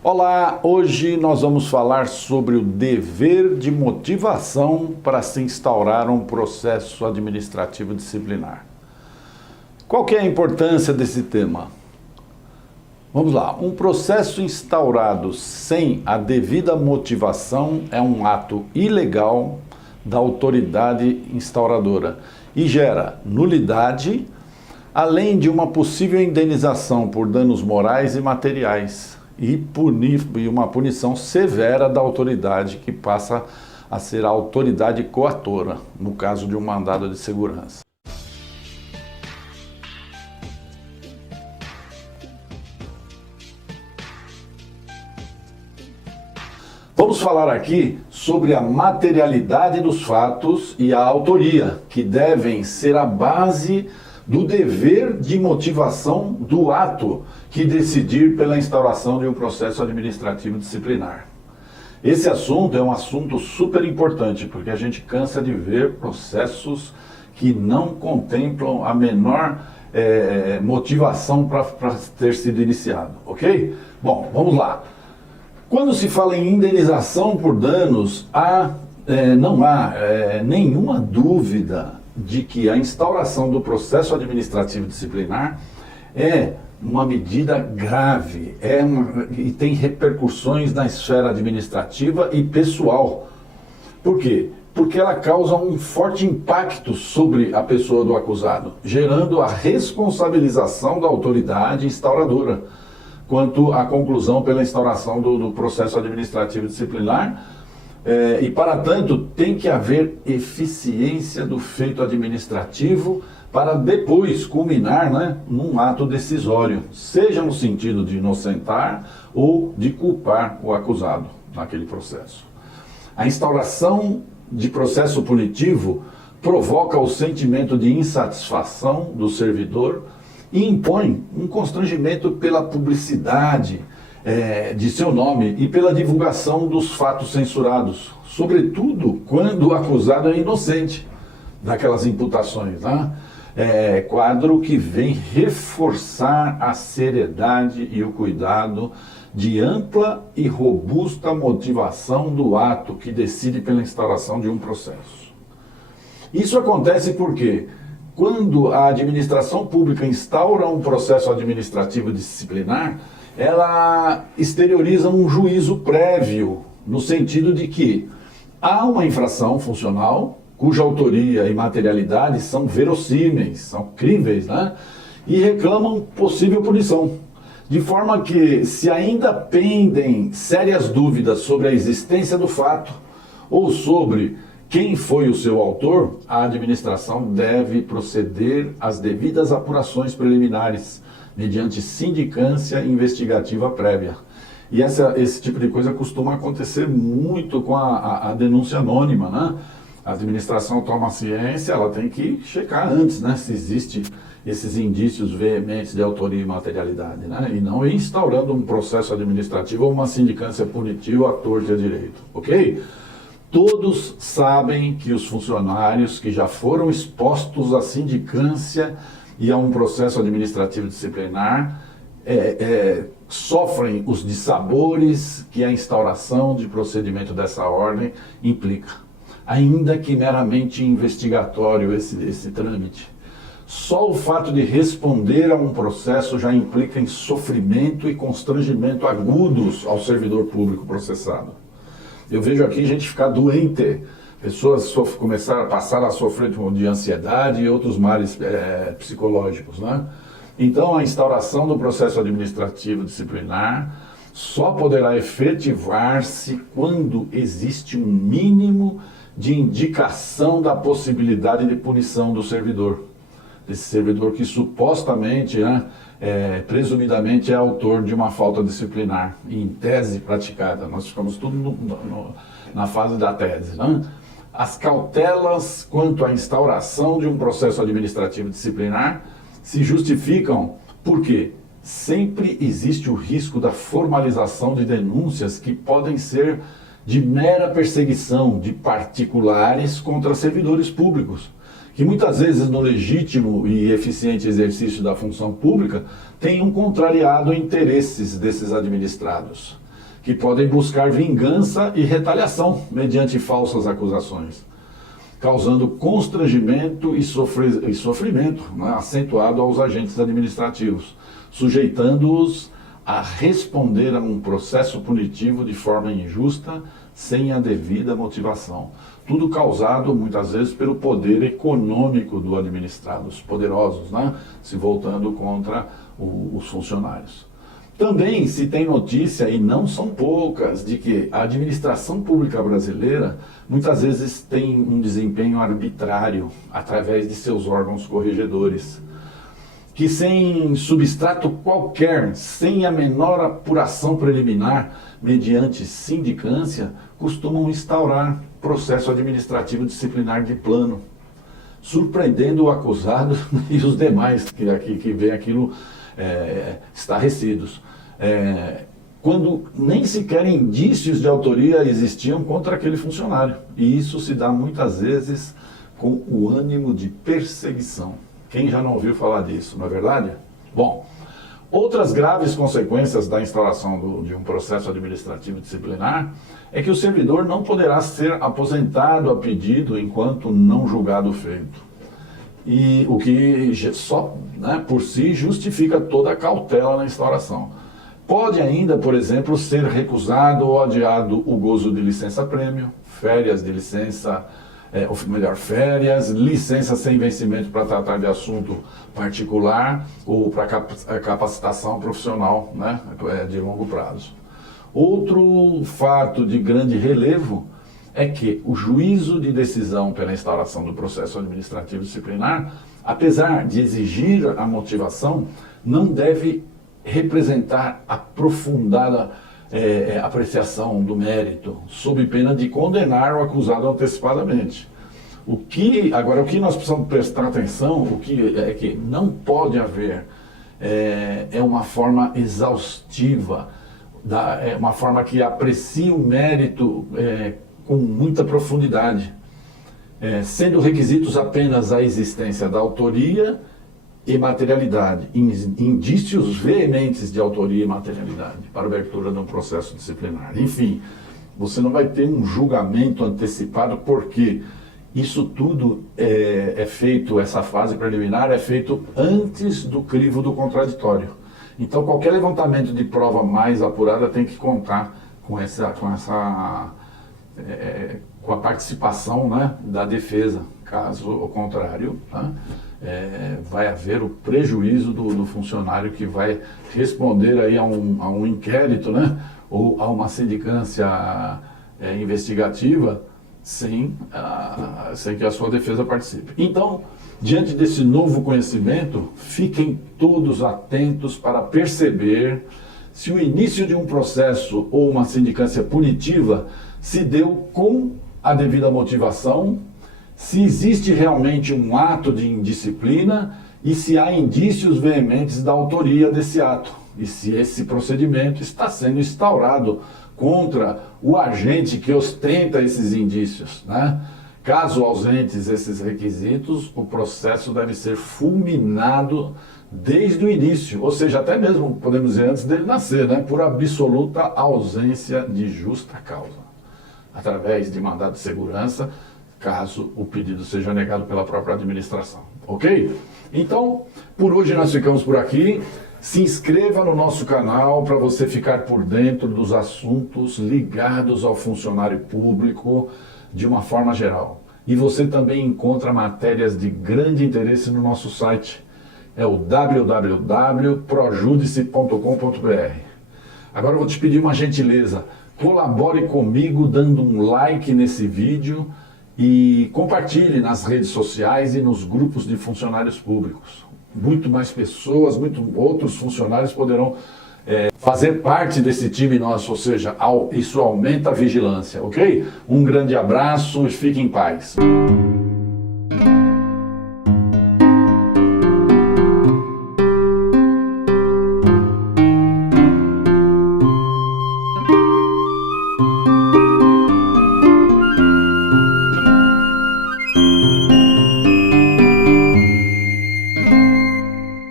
Olá, hoje nós vamos falar sobre o dever de motivação para se instaurar um processo administrativo disciplinar. Qual que é a importância desse tema? Vamos lá, um processo instaurado sem a devida motivação é um ato ilegal da autoridade instauradora e gera nulidade, além de uma possível indenização por danos morais e materiais. E uma punição severa da autoridade que passa a ser a autoridade coatora, no caso de um mandado de segurança. Vamos falar aqui sobre a materialidade dos fatos e a autoria, que devem ser a base do dever de motivação do ato que decidir pela instauração de um processo administrativo disciplinar. Esse assunto é um assunto super importante, porque a gente cansa de ver processos que não contemplam a menor motivação para ter sido iniciado, ok? Bom, vamos lá. Quando se fala em indenização por danos, não há nenhuma dúvida de que a instauração do processo administrativo disciplinar é uma medida grave, e tem repercussões na esfera administrativa e pessoal. Por quê? Porque ela causa um forte impacto sobre a pessoa do acusado, gerando a responsabilização da autoridade instauradora quanto à conclusão pela instauração do processo administrativo disciplinar. E, para tanto, tem que haver eficiência do feito administrativo para depois culminar, num ato decisório, seja no sentido de inocentar ou de culpar o acusado naquele processo. A instauração de processo punitivo provoca o sentimento de insatisfação do servidor e impõe um constrangimento pela publicidade de seu nome e pela divulgação dos fatos censurados, sobretudo quando o acusado é inocente daquelas imputações, quadro que vem reforçar a seriedade e o cuidado de ampla e robusta motivação do ato que decide pela instauração de um processo. Isso acontece porque, quando a administração pública instaura um processo administrativo disciplinar, ela exterioriza um juízo prévio, no sentido de que há uma infração funcional, cuja autoria e materialidade são verossímeis, são críveis, e reclamam possível punição. De forma que, se ainda pendem sérias dúvidas sobre a existência do fato ou sobre quem foi o seu autor, a administração deve proceder às devidas apurações preliminares, mediante sindicância investigativa prévia. E esse tipo de coisa costuma acontecer muito com a denúncia anônima, A administração toma ciência, ela tem que checar antes, se existe esses indícios veementes de autoria e materialidade, E não ir instaurando um processo administrativo ou uma sindicância punitiva à torta e à direito, ok? Todos sabem que os funcionários que já foram expostos à sindicância e a um processo administrativo disciplinar sofrem os dissabores que a instauração de procedimento dessa ordem implica, ainda que meramente investigatório esse trâmite. Só o fato de responder a um processo já implica em sofrimento e constrangimento agudos ao servidor público processado. Eu vejo aqui gente ficar doente, pessoas começaram a passar a sofrer de ansiedade e outros males psicológicos, Então, a instauração do processo administrativo disciplinar só poderá efetivar-se quando existe um mínimo de indicação da possibilidade de punição do servidor. Esse servidor que supostamente, presumidamente é autor de uma falta disciplinar, em tese praticada. Nós ficamos tudo na fase da tese, As cautelas quanto à instauração de um processo administrativo disciplinar se justificam porque sempre existe o risco da formalização de denúncias que podem ser de mera perseguição de particulares contra servidores públicos, que muitas vezes no legítimo e eficiente exercício da função pública tenham contrariado interesses desses administrados. que podem buscar vingança e retaliação mediante falsas acusações, causando constrangimento e sofrimento, né, acentuado aos agentes administrativos, sujeitando-os a responder a um processo punitivo de forma injusta, sem a devida motivação. Tudo causado, muitas vezes, pelo poder econômico do administrado, os poderosos, né, se voltando contra os funcionários. Também se tem notícia, e não são poucas, de que a administração pública brasileira muitas vezes tem um desempenho arbitrário através de seus órgãos corregedores, que sem substrato qualquer, sem a menor apuração preliminar, mediante sindicância, costumam instaurar processo administrativo disciplinar de plano, surpreendendo o acusado e os demais que veem aquilo estarrecidos. Quando nem sequer indícios de autoria existiam contra aquele funcionário. E isso se dá muitas vezes com o ânimo de perseguição. Quem já não ouviu falar disso, não é verdade? Bom, outras graves consequências da instauração de um processo administrativo disciplinar é que o servidor não poderá ser aposentado a pedido enquanto não julgado o feito. E o que só, né, por si justifica toda a cautela na instauração. Pode ainda, por exemplo, ser recusado ou adiado o gozo de licença-prêmio, férias de licença, ou melhor, férias, licença sem vencimento para tratar de assunto particular ou para capacitação profissional, né, de longo prazo. Outro fato de grande relevo é que o juízo de decisão pela instauração do processo administrativo disciplinar, apesar de exigir a motivação, não deve representar aprofundada apreciação do mérito, sob pena de condenar o acusado antecipadamente. Agora, o que nós precisamos prestar atenção, é que não pode haver uma forma exaustiva, uma forma que aprecie o mérito com muita profundidade, sendo requisitos apenas a existência da autoria e materialidade, indícios veementes de autoria e materialidade para a abertura de um processo disciplinar. Enfim, você não vai ter um julgamento antecipado, porque isso tudo é feito, essa fase preliminar é feito antes do crivo do contraditório. Então, qualquer levantamento de prova mais apurada tem que contar com a participação, né, da defesa. Caso o contrário, né, vai haver o prejuízo do funcionário que vai responder aí a um inquérito, né, ou a uma sindicância investigativa sem que a sua defesa participe. Então, diante desse novo conhecimento, fiquem todos atentos para perceber se o início de um processo ou uma sindicância punitiva se deu com a devida motivação, se existe realmente um ato de indisciplina e se há indícios veementes da autoria desse ato, e se esse procedimento está sendo instaurado contra o agente que ostenta esses indícios, né? Caso ausentes esses requisitos, o processo deve ser fulminado desde o início, ou seja, até mesmo, podemos dizer, antes dele nascer, né? Por absoluta ausência de justa causa, através de mandado de segurança, caso o pedido seja negado pela própria administração, ok? Então, por hoje nós ficamos por aqui. Se inscreva no nosso canal para você ficar por dentro dos assuntos ligados ao funcionário público de uma forma geral. E você também encontra matérias de grande interesse no nosso site, é o www.projudice.com.br. Agora eu vou te pedir uma gentileza, colabore comigo dando um like nesse vídeo e compartilhe nas redes sociais e nos grupos de funcionários públicos. Muito mais pessoas, outros funcionários poderão fazer parte desse time nosso, ou seja, isso aumenta a vigilância, ok? Um grande abraço e fique em paz.